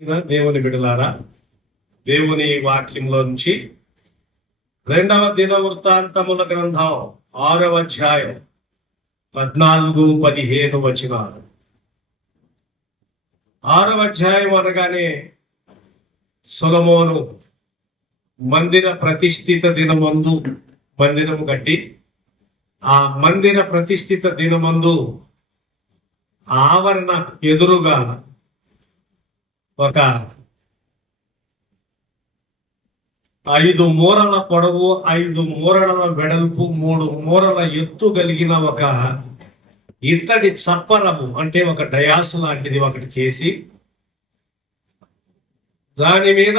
దేవుని బిడ్డలారా, దేవుని వాక్యంలో నుంచి 2వ దినవృత్తాంతముల గ్రంథం 6వ అధ్యాయం 14-15 వచనాలు. 6వ అధ్యాయం అనగానే సొలొమోను మందిర ప్రతిష్ఠిత దినమందు మందిరము కట్టి, ఆ మందిర ప్రతిష్ఠిత దినమందు ఆవరణ ఎదురుగా ఒక 5 మూరల పొడవు, 5 మూరల వెడల్పు, 3 మూరల ఎత్తు కలిగిన ఒక ఇత్తడి చప్పరము, అంటే ఒక డయాస్ లాంటిది ఒకటి చేసి, దాని మీద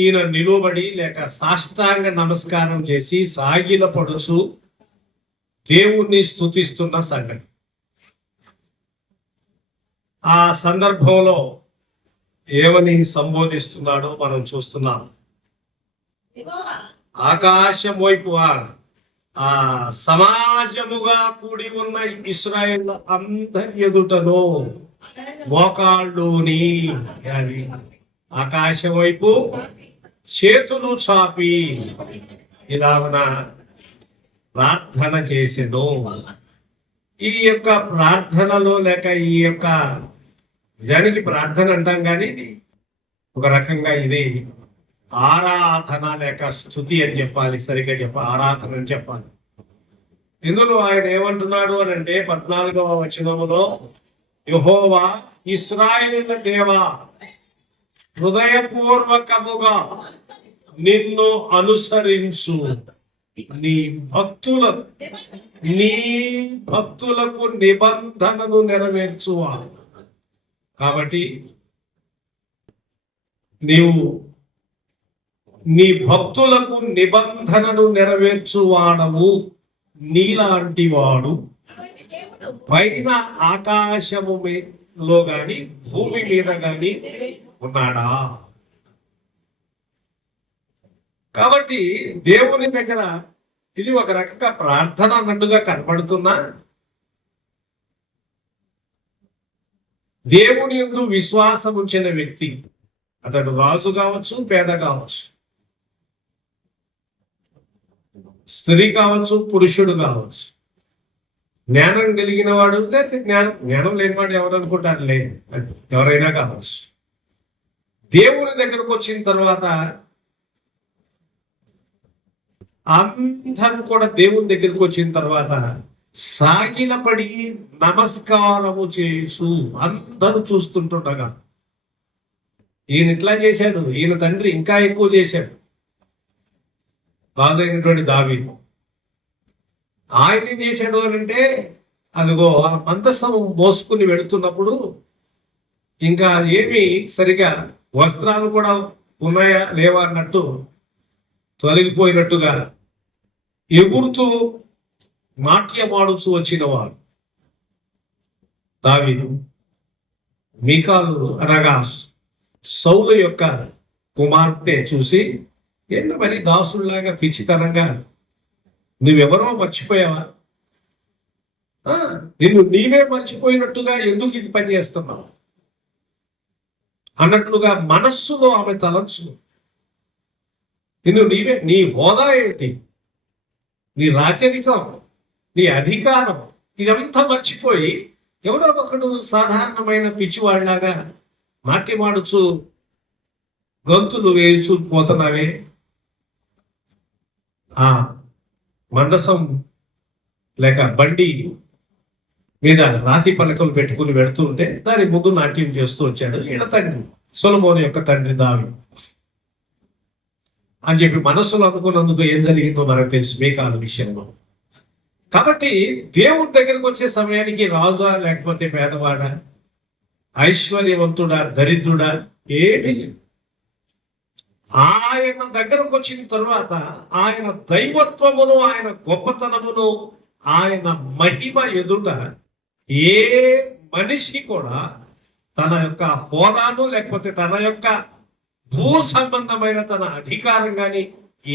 ఈయన నిలువబడి లేక సాష్టాంగ నమస్కారం చేసి సాగిల పడుచు దేవుణ్ణి స్తుతిస్తున్న సంగతి. ఆ సందర్భంలో ఏమని సంబోధిస్తున్నాడో మనం చూస్తున్నాం. ఆకాశం వైపు ఆ సమాజముగా కూడి ఉన్న ఇశ్రాయేలు అందరి ఎదుటలో మోకాళ్ళుని అని ఆకాశం వైపు చేతులు చాపి ఇలాగన ప్రార్థన చేసెను. ఈ యొక్క ప్రార్థనలో లేక ఈ యొక్క నిజానికి ప్రార్థన అంటాం కానీ ఇది ఒక రకంగా ఇది ఆరాధన లేక స్తుతి అని చెప్పాలి, సరిగ్గా ఆరాధన అని చెప్పాలి. ఇందులో ఆయన ఏమంటున్నాడు అని అంటే 14వ వచనములో, యెహోవా ఇశ్రాయేలు దేవా, హృదయపూర్వకముగా నిన్ను అనుసరించు నీ భక్తులకు నిబంధనను నెరవేర్చువాడు. కాబట్టి నీవు నీ భక్తులకు నిబంధనను నెరవేర్చువాడవు, నీలాంటి వాడు పైన ఆకాశములో గాని భూమి మీద గాని ఉన్నాడా? కాబట్టి దేవుని దగ్గర ఇది ఒక రకంగా ప్రార్థన అన్నట్టుగా కనపడుతున్నా, దేవుని యందు విశ్వాసం ఉంచిన వ్యక్తి, అతడు రాజు కావచ్చు, పేద కావచ్చు, స్త్రీ కావచ్చు, పురుషుడు కావచ్చు, జ్ఞానం కలిగిన వాడు లేకపోతే జ్ఞానం లేనివాడు ఎవరు అనుకుంటారులే, అది ఎవరైనా కావచ్చు. దేవుని దగ్గరకు వచ్చిన తర్వాత అందరూ కూడా దేవుని దగ్గరకు వచ్చిన తర్వాత సాగిలపడి నమస్కారము చేసు అందరూ చూస్తుంటుండగా, ఈయన ఇట్లా చేశాడు, ఈయన తండ్రి ఇంకా ఎక్కువ చేశాడు. రాజైనటువంటి దావీదు ఆయన ఏం చేశాడు అని అంటే, అదిగో ఆ మందసం మోసుకుని వెళుతున్నప్పుడు ఇంకా ఏమి సరిగా వస్త్రాలు కూడా ఉన్నాయా లేవా అన్నట్టు తొలగిపోయినట్టుగా ఎగురుతూ నాట్యమాడుతూ వచ్చిన వాడు దావీదు. మీకాలు అనగా సౌలు యొక్క కుమార్తె చూసి, ఏంటి మరి దాసుల్లాగా పిచ్చితనంగా నువ్వెవరో మర్చిపోయావా, నిన్ను నీవే మర్చిపోయినట్టుగా ఎందుకు ఇది పని చేస్తున్నావు అన్నట్లుగా మనస్సులో ఆమె తలంచు. నీవే, నీ హోదా ఏమిటి, నీ రాచరికం, నీ అధికారం, ఇదంతా మర్చిపోయి ఎవడో ఒకడు సాధారణమైన పిచ్చివాళ్లాగా నాట్యమాడుచు గొంతులు వేసు పోతున్నావే. ఆ మందసం లేక బండి మీద రాతి పలకలు పెట్టుకుని వెళుతుంటే దాని ముందు నాట్యం చేస్తూ వచ్చాడు ఈయన తండ్రి, సొలొమోను యొక్క తండ్రి దావీదు అని చెప్పి మనస్సులో అనుకున్నందుకు ఏం జరిగిందో మనకు తెలుసు మీకాల విషయంలో. కాబట్టి దేవుడి దగ్గరకు వచ్చే సమయానికి రాజా లేకపోతే పేదవాడా, ఐశ్వర్యవంతుడా, దరిద్రుడా, ఏమి ఆయన దగ్గరకు వచ్చిన తర్వాత ఆయన దైవత్వమును, ఆయన గొప్పతనమును, ఆయన మహిమ ఎదుట ఏ మనిషి కూడా తన యొక్క హోదాను లేకపోతే తన యొక్క భూ సంబంధమైన తన అధికారం కానీ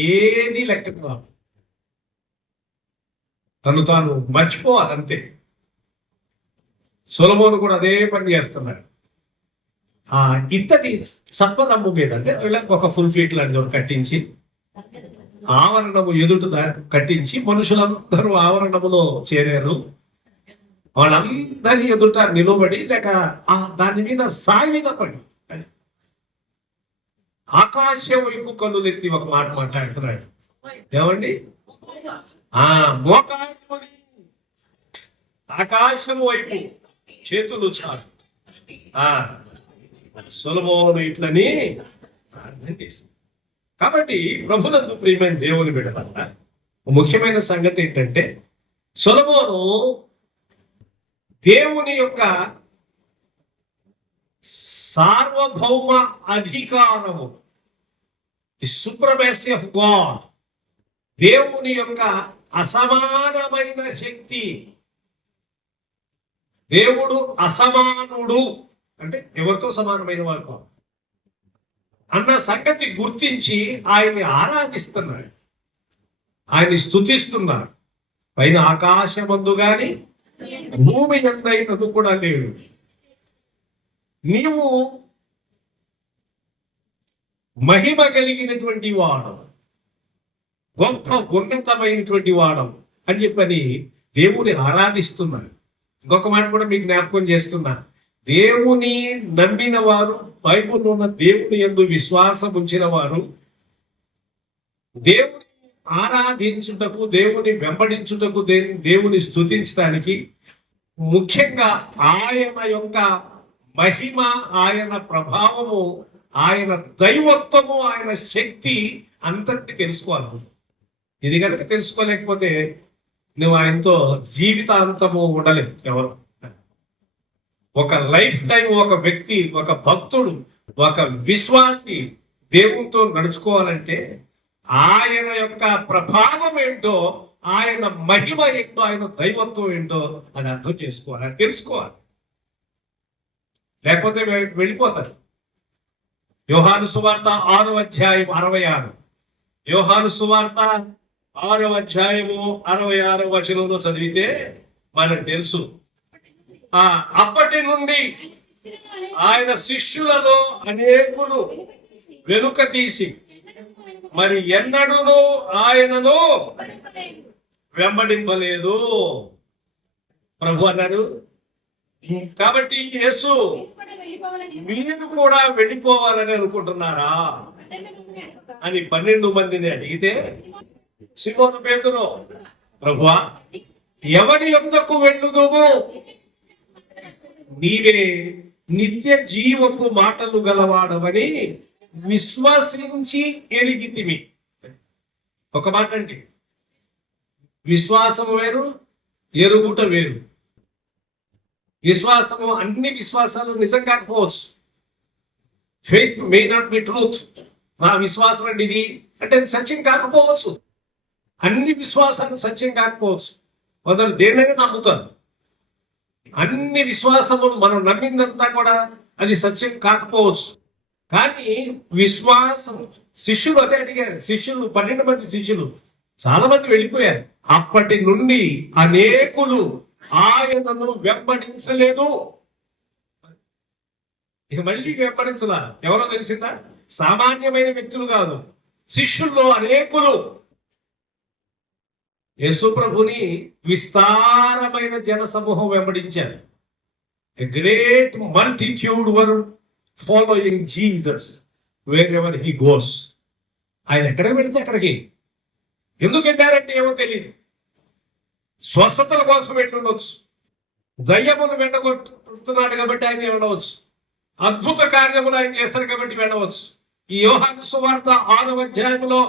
ఏది లెక్కకు రాదు. తను తాను మర్చిపోవాలంతే. సొలొమోను కూడా అదే పని చేస్తున్నాడు. ఆ ఇత్తడి సప్పదమ్ము మీద అంటే ఇలా ఒక ఫుల్ ఫీట్ లాంటిది ఒకటి కట్టించి ఆవరణము ఎదుట కట్టించి మనుషులందరూ ఆవరణములో చేరారు. వాళ్ళందరి ఎదుట నిలబడి లేక దాని మీద సాగిన పడి ఆకాశం వైపు కన్నులెత్తి ఒక మాట మాట్లాడుతున్నాడు. ఏమండి? మోకాళ్ళలోని ఆకాశం వైపు చేతులు చాలు సొలొమోను ఇట్లని ప్రార్థన చేసింది. కాబట్టి ప్రభునందు ప్రియమైన దేవుని బిడ్డలారా, ముఖ్యమైన సంగతి ఏంటంటే సొలొమోను దేవుని యొక్క సార్వభౌమ అధికారము, ది సుప్రమసీ ఆఫ్ గాడ్, దేవుని యొక్క అసమానమైన శక్తి, దేవుడు అసమానుడు అంటే ఎవరితో సమానమైన వారు అన్న సంగతి గుర్తించి ఆయన్ని ఆరాధిస్తున్నాడు, ఆయన్ని స్తుతిస్తున్నాడు. పైన ఆకాశమందు గాని భూమి ఎందైనది కూడా లేడు. నీవు మహిమ కలిగినటువంటి వాడు, గొప్ప ఉన్నతమైనటువంటి వాడు అని చెప్పని దేవుని ఆరాధిస్తున్నాడు. ఇంకొక మాట కూడా మీకు జ్ఞాపకం చేస్తున్నా, దేవుని నమ్మిన వారు, బైబిల్లో ఉన్న దేవుని యందు విశ్వాసం ఉంచిన వారు దేవుని ఆరాధించుటకు, దేవుని వెంబడించుటకు, దేవుని స్తుతించడానికి ముఖ్యంగా ఆయన యొక్క మహిమ, ఆయన ప్రభావము, ఆయన దైవత్వము, ఆయన శక్తి అంతటి తెలుసుకోవాలి. ఇది కనుక తెలుసుకోలేకపోతే నువ్వు ఆయనతో జీవితాంతము ఉండలేవు. ఎవరు ఒక లైఫ్ టైం ఒక వ్యక్తి, ఒక భక్తుడు, ఒక విశ్వాసి దేవునితో నడుచుకోవాలంటే ఆయన యొక్క ప్రభావం ఏంటో, ఆయన మహిమ ఏంటో, ఆయన దైవత్వం ఏంటో అని అర్థం చేసుకోవాలి, అని తెలుసుకోవాలి. లేకపోతే వెళ్ళిపోతారు. యోహాను సువార్త 6వ అధ్యాయం 66, యోహాను సువార్త 6వ అధ్యాయము 66వ వచనంలో చదివితే మనకు తెలుసు, అప్పటి నుండి ఆయన శిష్యులలో అనేకులు వెనుక తీసి మరి ఎన్నడూను ఆయనను వెంబడింపలేదు. ప్రభు అన్నాడు. కాబట్టి యేసు, మీరు కూడా వెళ్ళిపోవాలని అనుకుంటున్నారా అని 12 మందిని అడిగితే సీమోను పేతురు, ప్రభువా, ఎవరి యొద్దకు వెళ్ళుదువు? నీవే నిత్య జీవపు మాటలు గలవాడవని విశ్వసించి ఎరిగితిమి. ఒక మాట అండి, విశ్వాసము వేరు, ఎరుగుట వేరు. విశ్వాసము, అన్ని విశ్వాసాలు నిజం కాకపోవచ్చు. Faith may not be truth. నా విశ్వాసం అండి ఇది అంటే అది సత్యం కాకపోవచ్చు. అన్ని విశ్వాసాలు సత్యం కాకపోవచ్చు. కొందరు దేన్నైనా నమ్ముతారు. అన్ని విశ్వాసములు మనం నమ్మిందంతా కూడా అది సత్యం కాకపోవచ్చు. కానీ విశ్వాసం, శిష్యులు అదే అడిగారు. శిష్యులు 12 మంది శిష్యులు, చాలా మంది వెళ్ళిపోయారు. అప్పటి నుండి అనేకులు ఆయనను వెంబడించలేదు. ఇక మళ్ళీ వెంబడించలా. ఎవరో తెలిసిందా? సామాన్యమైన వ్యక్తులు కాదు, శిష్యుల్లో అనేకులు యేసు ప్రభుని విస్తారమైన జన సమూహం వెంబడించారు. A great multitude were following Jesus wherever he goes. ఆయన ఎక్కడికి వెళితే అక్కడికి. ఎందుకు వెళ్ళారంటే ఏమో తెలియదు. స్వస్థతల కోసం వెళ్ళుండొచ్చు, దయ్యములు వెండగొట్టుతున్నాడు కాబట్టి ఆయన వెళ్ళవచ్చు, అద్భుత కార్యములు ఆయన చేస్తారు కాబట్టి వెళ్ళవచ్చు. ఈ యోహాను సువార్త 6వ అధ్యాయంలో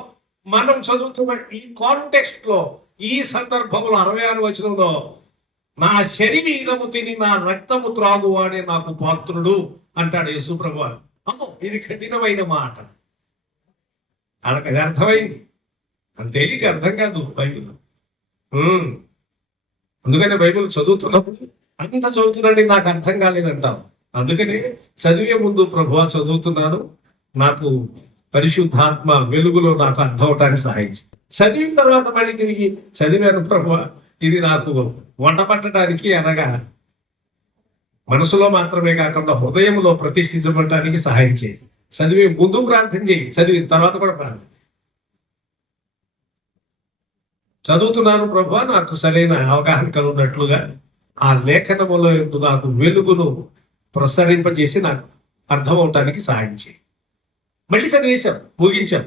మనం చదువుతున్న ఈ కాంటెక్స్ట్ లో, ఈ సందర్భంలో 66వ వచనంలో, నా శరీరము తిని నా రక్తము త్రాగువాడే నాకు పాత్రుడు అంటాడు యేసు ప్రభువారు. ఇది కఠినమైన మాట. వాళ్ళకి అది అర్థమైంది. అంతేలికి అర్థం కాదు బైబిల్. అందుకనే బైబిల్ చదువుతున్నప్పుడు అంత చదువుతున్నాండి నాకు అర్థం కాలేదంటాం. అందుకని చదివే ముందు ప్రభువా చదువుతున్నాను, నాకు పరిశుద్ధాత్మ వెలుగులో నాకు అర్థం అవటానికి సహాయించి, చదివిన తర్వాత మళ్ళీ తిరిగి చదివాను ప్రభువా, ఇది నాకు వంట పట్టడానికి అనగా మనసులో మాత్రమే కాకుండా హృదయంలో ప్రతిష్ఠించబడటానికి సహాయం చేయి. చదివే ముందు ప్రార్థన చేయి, చదివిన తర్వాత కూడా ప్రార్థన. చదువుతున్నాను ప్రభు, నాకు సరైన అవగాహన కలుగునట్లుగా ఆ లేఖనములో ఎందు నాకు వెలుగును ప్రసరింపజేసి నాకు అర్థం అవటానికి సహాయం చేయి. మళ్ళీ చదివేశాం, ముగించాం.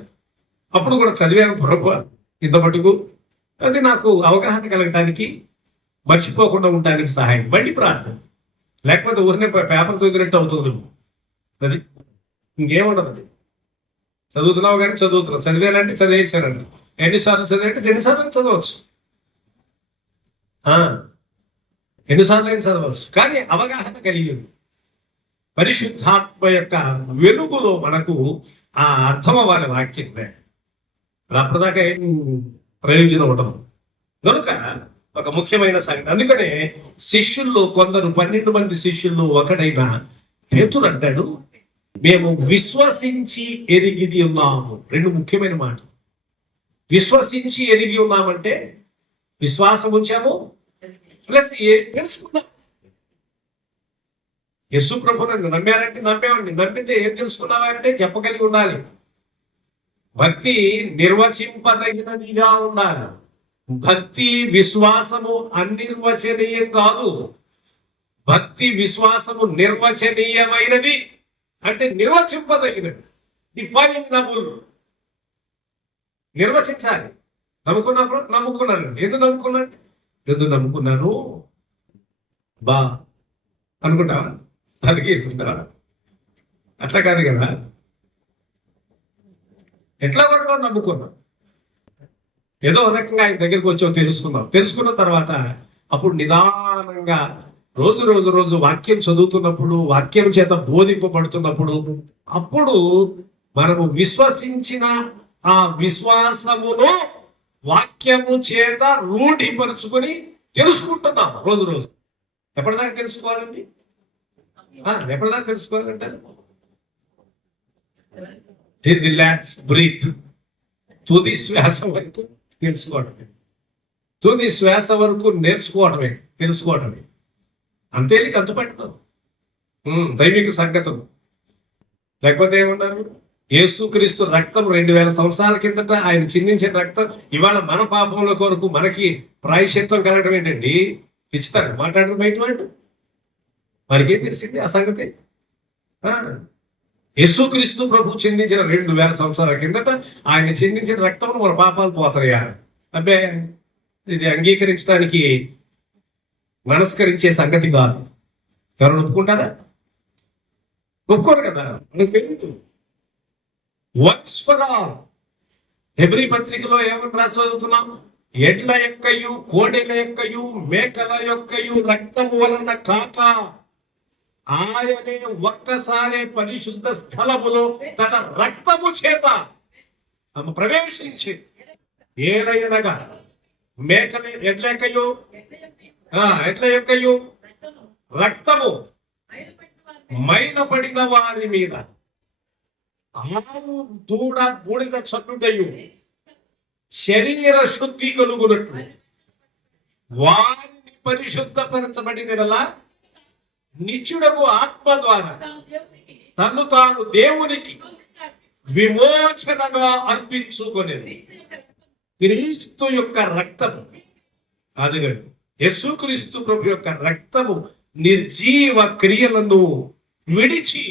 అప్పుడు కూడా చదివాను ప్రభు, ఇంత మటుకు అది నాకు అవగాహన కలగటానికి, మర్చిపోకుండా ఉండటానికి సహాయం. మళ్ళీ ప్రార్థన. లేకపోతే ఊరినే పేపర్ చదివినట్టు అవుతుంది. అది ఇంకేముండదండి. చదువుతున్నావు కానీ చదువుతున్నావు, చదివానంటే చదివేశానండి. ఎన్నిసార్లు చదివంటే ఎన్నిసార్లు చదవచ్చు, ఎన్నిసార్లు అయినా చదవచ్చు. కానీ అవగాహన కలిగి పరిశుద్ధాత్మ యొక్క వెలుగులో మనకు ఆ అర్థం అవ్వాలి వాక్యం. అప్పటిదాకా ఏం ప్రయోజనం ఉండదు. కనుక ఒక ముఖ్యమైన సంగతి. అందుకనే శిష్యుల్లో కొందరు 12 మంది శిష్యుల్లో ఒకడైన పేతురు అంటాడు, మేము విశ్వసించి ఎరిగిది ఉన్నాము. 2 ముఖ్యమైన మాటలు. విశ్వసించి ఎరిగి ఉన్నామంటే విశ్వాసం ఉంచాము ప్లస్ తెలుసుకున్నాం. యేసు ప్రభువును నమ్మారంటే నమ్మేవాడిని. నమ్మితే ఏం తెలుసుకున్నావా అంటే చెప్పగలిగి ఉండాలి. భక్తి నిర్వచింపదగినదిగా ఉండాలి. భక్తి విశ్వాసము అనిర్వచనీయం కాదు. భక్తి విశ్వాసము నిర్వచనీయమైనది, అంటే నిర్వచింపదగినది, డిఫైనబుల్. నిర్వచించాలి. నమ్ముకున్నప్పుడు నమ్ముకున్నాను. ఎందుకు నమ్ముకున్నాను? ఎందుకు నమ్ముకున్నాను బా అనుకుంటావా? అలాగే అనుకుంటావా? అట్లా కాదు కదా. ఎట్లా పట్టుకో నమ్ముకున్నాం. ఏదో రకంగా ఆయన దగ్గరికి వచ్చావు, తెలుసుకున్నాం. తెలుసుకున్న తర్వాత అప్పుడు నిదానంగా రోజు వాక్యం చదువుతున్నప్పుడు, వాక్యం చేత బోధింపబడుతున్నప్పుడు, అప్పుడు మనము విశ్వసించిన ఆ విశ్వాసమును వాక్యము చేత రూఢిపరుచుకొని తెలుసుకుంటున్నాం రోజు. ఎప్పటిదాకా తెలుసుకోవాలండి? ఎప్పటిదాకా తెలుసుకోవాలంటే ది లాస్ట్ బ్రీత్, తుది శ్వాస వరకు తెలుసుకోవడమే. తుది శ్వాస వరకు నేర్చుకోవడమే, తెలుసుకోవడమే. అంతేలికి అంతుపడతాం దైవిక సంగతం. లేకపోతే ఏమన్నారు? యేసుక్రీస్తు రక్తం 2000 సంవత్సరాల కిందట ఆయన చిందించిన రక్తం ఇవాళ మన పాపముల కొరకు మనకి ప్రాయశ్చిత్వం కలగడం ఏంటండి? ఇచ్చుతారు మాట్లాడడం బయట వాళ్ళు. మనకేం తెలిసింది ఆ సంగతి? యేసుక్రీస్తు ప్రభు చిందించిన 2000 సంవత్సరాల కిందట ఆయన చిందించిన రక్తమును మన పాపాలు పోతాయా? అబ్బే, ఇది అంగీకరించడానికి మనస్కరించే సంగతి కాదు. ఎవరు ఒప్పుకుంటారా? ఒప్పుకోరు కదా, మనకు తెలియదు. Once for all. హెబ్రీ పత్రికలో ఏమని రాసి చదువుతున్నాం? ఎడ్ల యొక్కయు, కోడెల యొక్కయు, మేకల యొక్కయు రక్తము వలన కాక ఆయనే ఒక్కసారే పరిశుద్ధ స్థలములో తన రక్తము చేత తమ ప్రవేశించి ఏలయనగా మేకల ఎడ్ల యొక్కయు రక్తము మైనపడిన వారి మీద ఆవు దూడ బూడిద చట్టుటయు శరీర శుద్ధి కలుగునట్లు వారిని పరిశుద్ధపరచబడినలా నిత్యుడకు ఆత్మ ద్వారా తను తాను దేవునికి విమోచనగా అర్పించుకొనేది క్రీస్తు యొక్క రక్తము. అదిగండి, యేసుక్రీస్తు ప్రభు యొక్క రక్తము నిర్జీవ క్రియలను విడిచి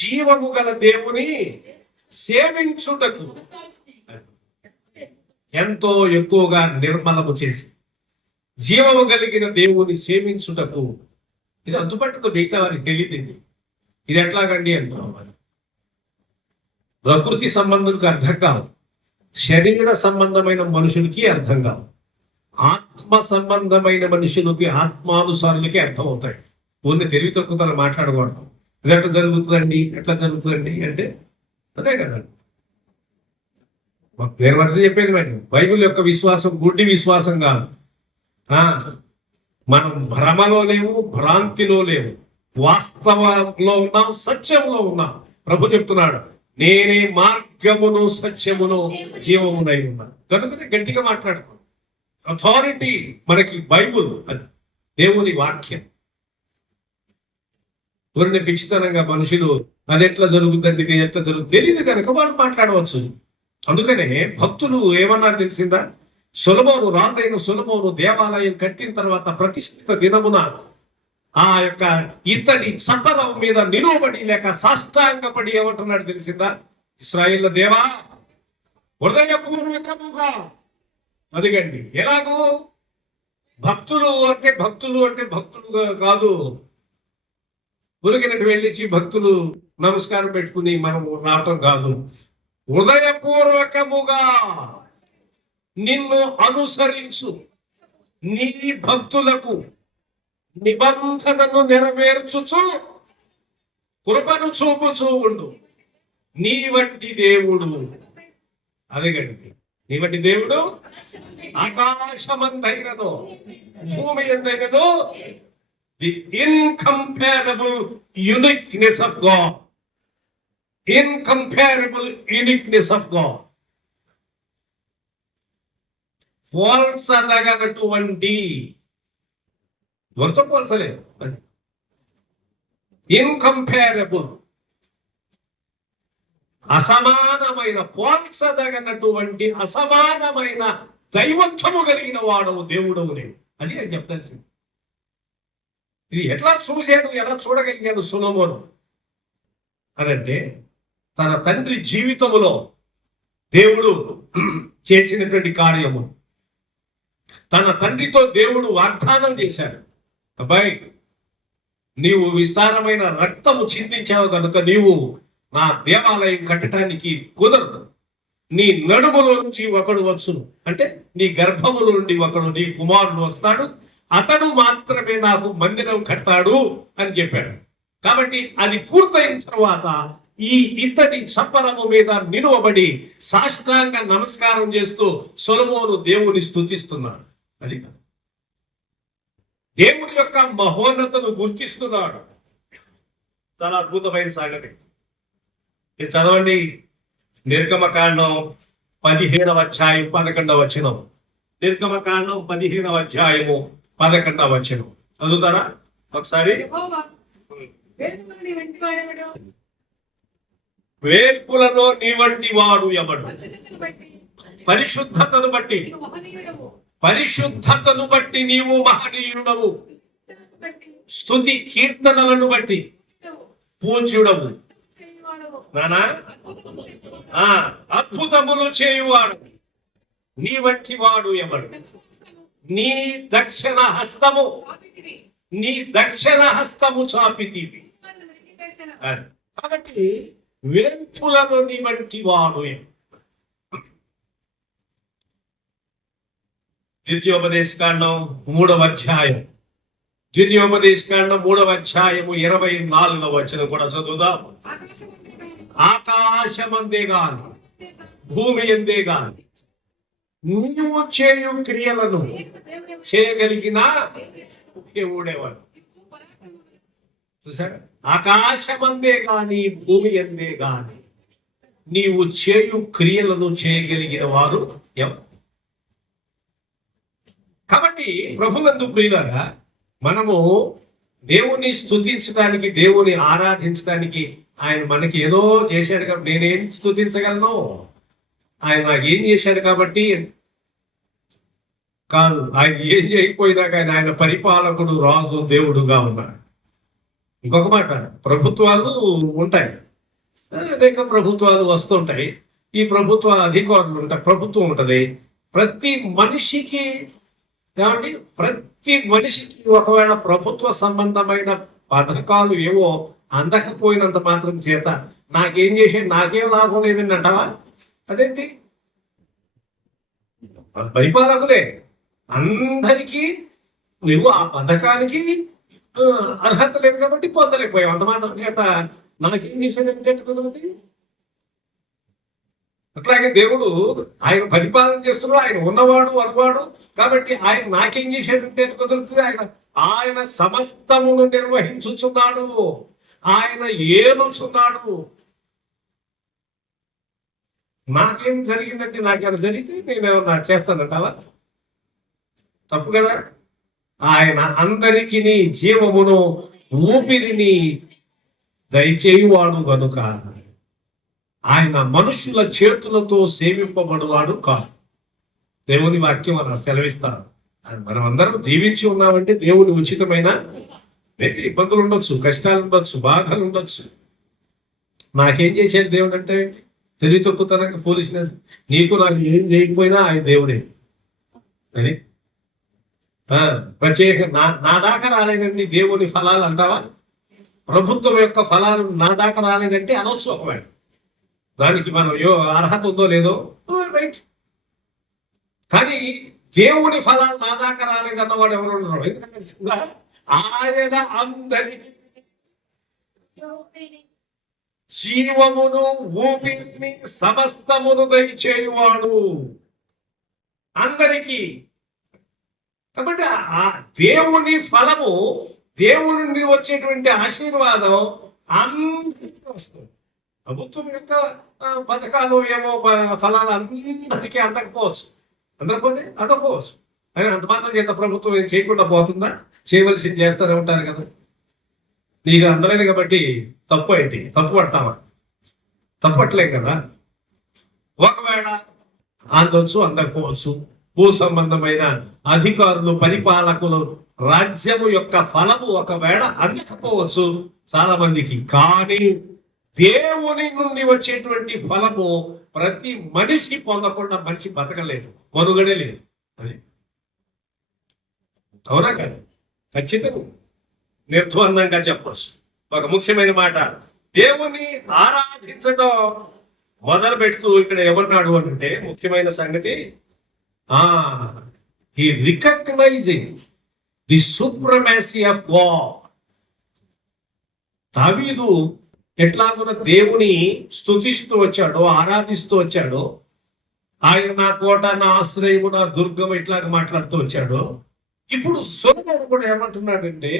జీవము గల దేవుని సేవించుటకు ఎంతో ఎక్కువగా నిర్మలము చేసి జీవము కలిగిన దేవుని సేవించుటకు. ఇది అంతుపట్టదు, మిగతా వారికి తెలియదు. ఇది ఎట్లాగండి అంటాం. మరి ప్రకృతి సంబంధులకు అర్థం కావు, శరీర సంబంధమైన మనుషులకి అర్థం కావు, ఆత్మ సంబంధమైన మనుషులకి, ఆత్మానుసారులకి అర్థం అవుతాయి. కొన్ని తెలివి తక్కువ మాట్లాడకూడదు. ఇది ఎట్లా జరుగుతుందండి, ఎట్లా జరుగుతుందండి అంటే అదే కదా. నేను మనది చెప్పేది మరి బైబిల్ యొక్క విశ్వాసం గుడ్డి విశ్వాసం కాదు. మనం భ్రమలో లేవు, భ్రాంతిలో లేవు, వాస్తవంలో ఉన్నాం, సత్యంలో ఉన్నాం. ప్రభు చెప్తున్నాడు, నేనే మార్గమును సత్యమును జీవమునై ఉన్నాను. కనుకనే గట్టిగా మాట్లాడుకో. అథారిటీ మనకి బైబుల్, అది దేవుని వాక్యం. ఊరిని పిచ్చితనంగా మనుషులు అది ఎట్లా జరుగుతుందండి, ఇది ఎట్లా జరుగుతుంది తెలియదు కనుక వాళ్ళు మాట్లాడవచ్చు. అందుకనే భక్తులు ఏమన్నారు తెలిసిందా? సొలొమోను, రాజైన సొలొమోను దేవాలయం కట్టిన తర్వాత ప్రతిష్ఠిత దినమున ఆ యొక్క ఇతడి చట్టరం మీద నిలువబడి లేక సాష్టాంగపడి ఏమంటున్నాడు తెలిసిందా? ఇశ్రాయేలు దేవా, హృదయపూర్వకముగా అదిగండి. ఎలాగో భక్తులు అంటే భక్తులు కాదు, ఉరికినట్టు వెళ్ళించి భక్తులు నమస్కారం పెట్టుకుని మనం రావటం కాదు. హృదయపూర్వకముగా నిన్ను అనుసరించు నీ భక్తులకు నిబంధనను నెరవేర్చుచు కృపను చూపుచూ ఉండు. నీ వంటి దేవుడు, అదిగండి, నీ వంటి దేవుడు ఆకాశమందైనను భూమి ఎందైనను the incomparable uniqueness of God, incomparable uniqueness of God, పోల్చదగనటువంటి, ఎవరితో పోల్చలేదు, అది ఇన్కంపారబుల్, అసమానమైన, పోల్చదగనటువంటి అసమానమైన దైవత్వము కలిగిన వాడవు దేవుడవు నేను. అది అని చెప్పాల్సింది. ఇది ఎట్లా చూశాడు, ఎలా చూడగలిగాడు సొలొమోను అనంటే, తన తండ్రి జీవితములో దేవుడు చేసినటువంటి కార్యము, తన తండ్రితో దేవుడు వాగ్దానం చేశాడు. అబ్బాయి, నీవు విస్తారమైన రక్తము చిందించావు కనుక నీవు నా దేవాలయం కట్టడానికి కుదరదు. నీ నడుములో నుంచి ఒకడు వచ్చును, అంటే నీ గర్భములో నుండి ఒకడు, నీ కుమారుడు వస్తాడు, అతడు మాత్రమే నాకు మందిరం కడతాడు అని చెప్పాడు. కాబట్టి అది పూర్తయిన తర్వాత ఈ ఇతడి చప్పరము మీద నిలువబడి సాష్టాంగ నమస్కారం చేస్తూ సొలొమోను దేవుని స్తుతిస్తున్నాడు. అది కాదు, దేవుడి యొక్క మహోన్నతను గుర్తిస్తున్నాడు. చాలా అద్భుతమైన సంగతి. మీరు చదవండి, నిర్గమకాండం 15వ అధ్యాయం 11వ వచనం. నిర్గమకాండం 15వ అధ్యాయము 11వ వచనం చదువుతారా ఒకసారి? వేల్పులలో నీ వంటి వాడు ఎవడు? పరిశుద్ధతను బట్టి, పరిశుద్ధతను బట్టి నీవు మహనీయుడవు, స్తుతి కీర్తనలను బట్టి పూజ్యుడవు. నానా, అద్భుతములు చేయువాడు నీ వంటి వాడు ఎవడు? నీ దక్షిణ హస్తము, నీ దక్షిణ హస్తము చాపితివి. కాబట్టి వేల్పులను నీ వంటి వాడు. ద్వితీయోపదేశకాండం 3వ అధ్యాయం, ద్వితీయోపదేశకాండం 3వ అధ్యాయము 24వ వచనం కూడా చదువుదాం. ఆకాశమందే గాని భూమి ఎందే గాని నీవు చేయు క్రియలను చేయగలిగిన దేవుడేవాడు. చూసారా? ఆకాశమందే గాని భూమి ఎందే గాని నీవు చేయు క్రియలను చేయగలిగిన వారు ఎవరు? కాబట్టి ప్రభునందు ప్రియులారా, మనము దేవుని స్తుతించడానికి, దేవుని ఆరాధించడానికి ఆయన మనకి ఏదో చేశాడు కాబట్టి నేనేం స్తుతించగలను? ఆయన నాకు ఏం చేశాడు కాబట్టి కాదు. ఆయన ఏం చేయకపోయినా కానీ ఆయన పరిపాలకుడు, రాజు, దేవుడుగా ఉన్నాడు. ఇంకొక మాట, ప్రభుత్వాలు ఉంటాయి, అనేక ప్రభుత్వాలు వస్తుంటాయి. ఈ ప్రభుత్వ అధికారులు ఉంటాయి, ప్రభుత్వం ఉంటుంది. ప్రతి మనిషికి ఏమండి, ప్రతి మనిషికి ఒకవేళ ప్రభుత్వ సంబంధమైన పథకాలు ఏవో అందకపోయినంత మాత్రం చేత నాకేం చేసే, నాకేం లాభం లేదని అంటావా? అదేంటి? పరిపాలకులే, అందరికీ నువ్వు ఆ పథకానికి అర్హత లేదు కాబట్టి పొందలేకపోయావు. అంత మాత్రం చేత నాకేం చేశాడంటే కుదరదు. అట్లాగే దేవుడు ఆయన పరిపాలన చేస్తున్నాడు, ఆయన ఉన్నవాడు అనువాడు కాబట్టి ఆయన నాకేం చేశాడంటే కుదురుతుంది. ఆయన సమస్తమును నిర్వహించుచున్నాడు, ఆయన ఏలుచున్నాడు. నాకేం జరిగిందంటే, నాకేమైనా జరిగితే నేనేమన్నా చేస్తానంటావా? తప్పు కదా. ఆయన అందరికీ జీవమును, ఊపిరిని, దయచేయువాడు గనుక ఆయన మనుషుల చేతులతో సేవింపబడువాడు కాదు. దేవుని వాక్యం అలా సెలవిస్తాడు. మనం అందరం జీవించి ఉన్నామంటే దేవుని ఉచితమైన ఇబ్బందులు ఉండొచ్చు, కష్టాలు ఉండొచ్చు, బాధలు ఉండొచ్చు. నాకేం చేశాడు దేవుడు అంటే తెలివి తక్కువతనంగా ఫూలిష్నెస్. నీకు నాకు ఏం చేయకపోయినా ఆయన దేవుడే. అది ప్రత్యేక నా దాకా రాలేదండి దేవుని ఫలాలు అంటావా? ప్రభుత్వం యొక్క ఫలాలు నా దాకా రాలేదంటే అనొచ్చు ఒకవేళ. దానికి మనం అర్హత ఉందో లేదో రైట్. కానీ దేవుని ఫలాలు నా దాకా రాలేదన్నవాడు ఎవరు ఉన్నారు? ఎందుకంటే ఆయన అందరికీ జీవమును ఊపిరిని సమస్తమును దయచేయువాడు అందరికీ. కాబట్టి ఆ దేవుని ఫలము, దేవుని నుండి వచ్చేటువంటి ఆశీర్వాదం అందరికీ వస్తుంది. ప్రభుత్వం యొక్క పథకాలు ఏమో ఫలాలు అందరికీ అందకపోవచ్చు, అందకపోతే అందకపోవచ్చు. కానీ అంత మాత్రం చేత ప్రభుత్వం ఏం చేయకుండా పోతుందా? చేయవలసింది చేస్తూనే ఉంటారు కదా. నీకు అందలేదు కాబట్టి తప్పు ఏంటి? తప్పు పడతావా? తప్పట్లేం కదా. ఒకవేళ అందొచ్చు, అందకపోవచ్చు. భూ సంబంధమైన అధికారులు, పరిపాలకులు రాజ్యము యొక్క ఫలము ఒకవేళ అందకపోవచ్చు చాలా మందికి. కానీ దేవుని నుండి వచ్చేటువంటి ఫలము ప్రతి మనిషి పొందకుండా మనిషి బతకలేదు, మనుగడే లేదు. అది అవునా కాదు? ఖచ్చితంగా నిర్ద్వందంగా చెప్పచ్చు. ఒక ముఖ్యమైన మాట, దేవుని ఆరాధించడం మొదలు పెడుతూ ఇక్కడ ఏమన్నాడు అంటే ముఖ్యమైన సంగతి, ఈ recognising the supremacy of God. దావీదు ఎట్లాగున దేవుని స్తుతిస్తూ వచ్చాడో, ఆరాధిస్తూ వచ్చాడో, ఆయన నా కోట, నా ఆశ్రయము, నా దుర్గం ఇట్లాగ మాట్లాడుతూ వచ్చాడో, ఇప్పుడు సొలొమోను కూడా ఏమంటున్నాడంటే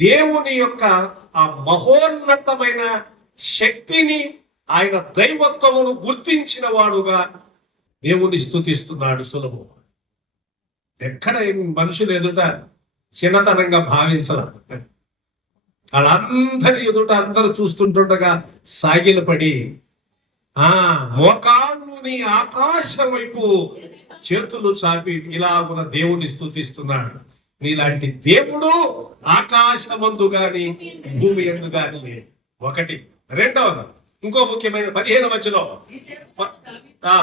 దేవుని యొక్క ఆ మహోన్నతమైన శక్తిని, ఆయన దైవత్వమును గుర్తించిన వాడుగా దేవుని స్తుతిస్తున్నాడు సొలొమోను. ఎక్కడ మనుషులు ఎదుట చిన్నతనంగా భావించాల. వాళ్ళందరి ఎదుట అందరూ చూస్తుంటుండగా సాగిలపడి మోకాళ్ళుని ఆకాశం వైపు చేతులు చాపి ఇలాగున దేవుని స్తుతిస్తున్నాడు. నీలాంటి దేవుడు ఆకాశమందు గాని భూమి యందు గాని లేదు. ఒకటి. రెండవది ఇంకో ముఖ్యమైన 15వ వచనం,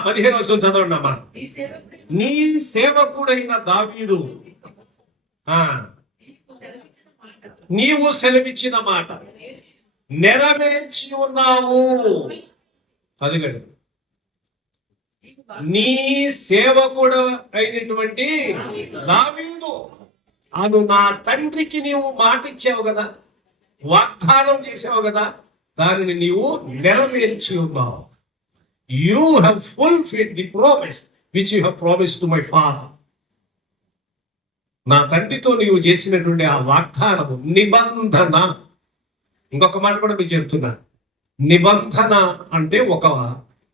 15వ వచనం చదవండి అమ్మా. నీ సేవకుడైన దావీదు నీవు సెలవిచ్చిన మాట నెరవేర్చి ఉన్నావు. అదిగండి, నీ సేవకుడు అయినటువంటి దావీదు అను నా తండ్రికి నీవు మాట ఇచ్చావు కదా, వాగ్దానం చేసావు కదా, దానిని నీవు నెరవేర్చి ఉన్నావు. You have fulfilled the promise which you have promised to my father. నా తండ్రితో నీవు చేసినటువంటి ఆ వాగ్దానము, నిబంధన. ఇంకొక మాట కూడా మీకు చెప్తున్నా, నిబంధన అంటే ఒక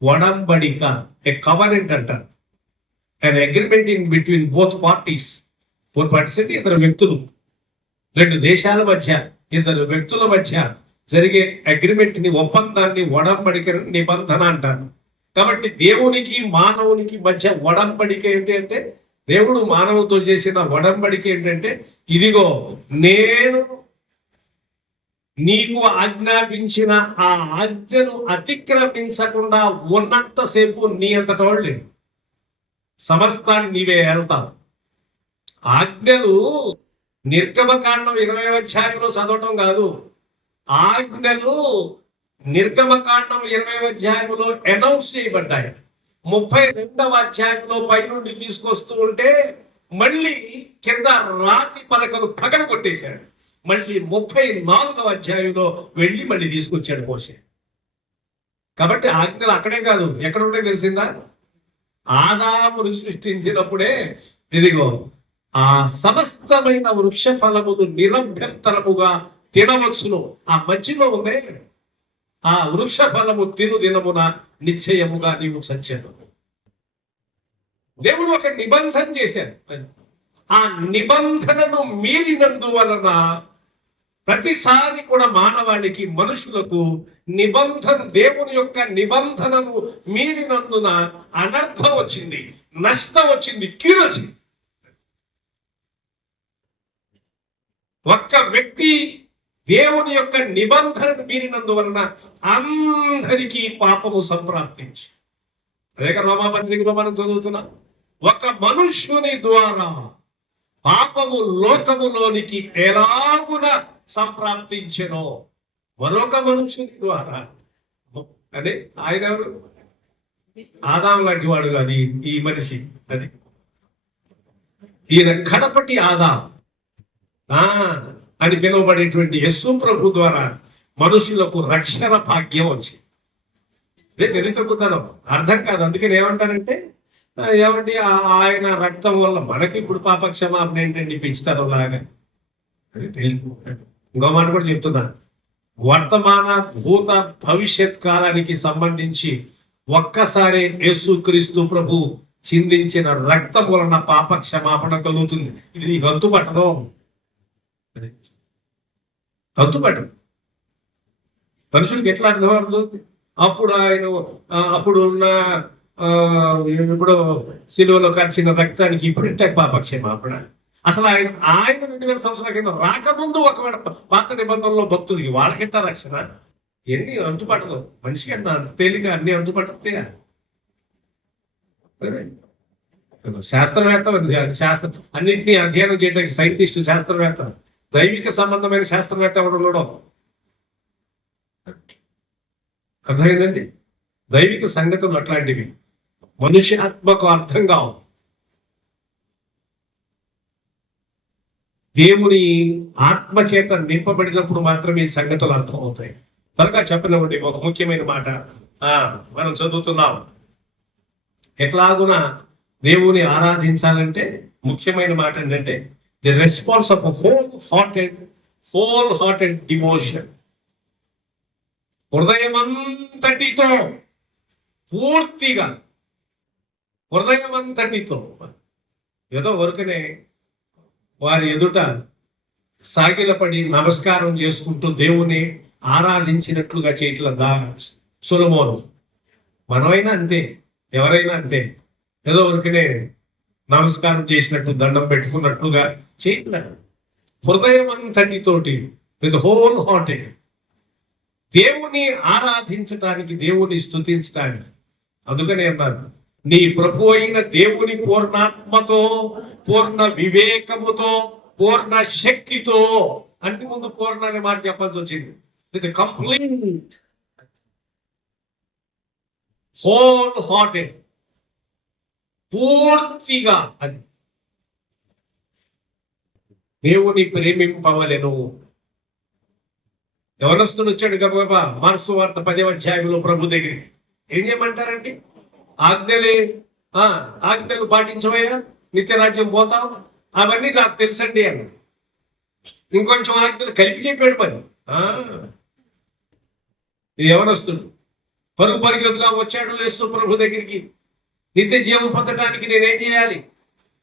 ఒడంబడిక, ఏ కవనెంట్ అంటారు. And agreement in between both parties. Both parties అంటే ఇద్దరు వ్యక్తులు, రెండు దేశాల మధ్య, ఇద్దరు వ్యక్తుల మధ్య జరిగే అగ్రిమెంట్ ని, ఒప్పందాన్ని ఒడంబడిక, నిబంధన అంటారు. కాబట్టి దేవునికి మానవునికి మధ్య ఒడంబడిక ఏంటి అంటే, దేవుడు మానవుతో చేసిన ఒడంబడిక ఏంటంటే, ఇదిగో నేను నీకు ఆజ్ఞాపించిన ఆ ఆజ్ఞను అతిక్రమించకుండా ఉన్నంతసేపు నీ అంతట వాళ్ళు సమస్తాన్ని నీవే వెళ్తావు. ఆజ్ఞలు నిర్గమకాండం 20వ అధ్యాయంలో చదవటం కాదు. ఆజ్ఞలు నిర్గమకాండం 20వ అధ్యాయంలో అనౌన్స్ చేయబడ్డాయి. 32వ అధ్యాయంలో పైనుండి తీసుకొస్తూ ఉంటే మళ్ళీ కింద రాతి పలకలు పగల కొట్టేశాడు. మళ్ళీ 34వ అధ్యాయంలో వెళ్ళి మళ్ళీ తీసుకొచ్చాడు మోషే. కాబట్టి ఆజ్ఞలు అక్కడే కాదు, ఎక్కడ ఉంటే తెలిసిందా? ఆదామును సృష్టించినప్పుడే ఇదిగో ఆ సమస్తమైన వృక్ష ఫలములు నిరభ్యంతరముగా తినవచ్చును. ఆ మధ్యలో ఉందే ఆ వృక్ష ఫలము తిను దినమున నిశ్చయముగా నీవు సత్యము. దేవుడు ఒక నిబంధన చేశాడు. ఆ నిబంధనను మీరినందువలన ప్రతిసారి కూడా మానవాళికి, మనుషులకు దేవుని యొక్క నిబంధనను మీరినందున అనర్థం వచ్చింది, నష్టం వచ్చింది, కీడు వచ్చింది. ఒక్క వ్యక్తి దేవుని యొక్క నిబంధనను మీరినందువలన అందరికీ పాపము సంప్రాప్తించి, అదే రోమాపత్రికలో మనం చదువుతున్నాం, ఒక మనుష్యుని ద్వారా పాపము లోకములోనికి ఎలాగున సంప్రాప్తించెనో మరొక మనుషుని ద్వారా. అంటే ఆయన ఎవరు? ఆదాం లాంటి వాడు కాదు ఈ మనిషి. అది ఈయన కడపటి ఆదాం అని పిలువబడేటువంటి యేసు ప్రభు ద్వారా మనుషులకు రక్షణ భాగ్యం వచ్చింది. అదే తెలివితక్కుతనం, అర్థం కాదు. అందుకని ఏమంటారంటే, ఏమంటే ఆయన రక్తం వల్ల మనకి ఇప్పుడు పాప క్షమాపణ ఏంటండి, పెంచుతారు లాగా. అది తెలుసు. ఇంకో మాట కూడా చెప్తున్నా, వర్తమాన భూత భవిష్యత్ కాలానికి సంబంధించి ఒక్కసారి యేసుక్రీస్తు ప్రభు చిందించిన రక్తం వలన పాప క్షమాపణ కలుగుతుంది. ఇది నీకు అంతుపట్టదు, అంతుపట్టదు. మనుషులకి ఎట్లా అర్థమవుతుంది? అప్పుడు ఉన్న ఇప్పుడు సిలువలో కార్చిన రక్తానికి ఇప్పుడు పాప క్షమాపణ. అసలు ఆయన 2000 సంవత్సరాల కింద రాకముందు ఒకవేళ పాత నిబంధనలో భక్తులకి వాళ్ళకెట్ట రక్షణ? ఎన్ని అంతుపట్టదు మనిషికి, అంత తేలిక అన్ని అంతుపట్టతే. శాస్త్రం అన్నింటినీ అధ్యయనం చేయడానికి సైంటిస్ట్, శాస్త్రవేత్త, దైవిక సంబంధమైన శాస్త్రవేత్త ఎవడు ఉండడం. అర్థమైందండి? దైవిక సంగతులు అట్లాంటివి మనిషి ఆత్మకు అర్థం కావు. దేవుని ఆత్మచేత నింపబడినప్పుడు మాత్రమే ఈ సంగతులు అర్థం అవుతాయి. త్వరగా చెప్పనివ్వండి ఒక ముఖ్యమైన మాట మనం చదువుతున్నాం. ఎట్లాగున దేవుని ఆరాధించాలంటే ముఖ్యమైన మాట ఏంటంటే, the response of whole hearted devotion. హృదయమంతటితో, పూర్తిగా హృదయమంతటితో. ఏదో వరకనే వారి ఎదుట సాగిలపడి నమస్కారం చేసుకుంటూ దేవుని ఆరాధించినట్లుగా చేయట్లా సొలొమోను. మనమైనా అంతే, ఎవరైనా అంతే. ఏదో వరకనే నమస్కారం చేసినట్టు, దండం పెట్టుకున్నట్లుగా చేయట్లా. హృదయం అంతటితోటి, విత్ హోల్ హార్టెడ్ దేవుని ఆరాధించటానికి, దేవుని స్తుతించటానికి. అందుకనే అన్నారు, నీ ప్రభు అయిన దేవుని పూర్ణాత్మతో, పూర్ణ వివేకముతో, పూర్ణ శక్తితో. అన్ని ముందు పూర్ణ అనే మాట చెప్పాల్సి వచ్చింది. విత్ కంప్లీట్ హోల్ హార్టెడ్, పూర్తిగా అని దేవుని ప్రేమింపవలెను. యవనస్తుడు వచ్చాడు గబగబా మార్క్సు వార్త 10వ అధ్యాయంలో ప్రభు దగ్గరికి. ఏం చేయమంటారండి? ఆజ్ఞలు పాటించవయ్యా, నిత్యరాజ్యం పోతావు, అవన్నీ నాకు తెలుసండి అన్న. ఇంకొంచెం ఆజ్ఞలు కలిపి చెప్పాడు. మరి యవనస్తుడు పరుగుతున్నా వచ్చాడు యేసు ప్రభు దగ్గరికి. నిత్య జీవం పొందటానికి నేనేం చేయాలి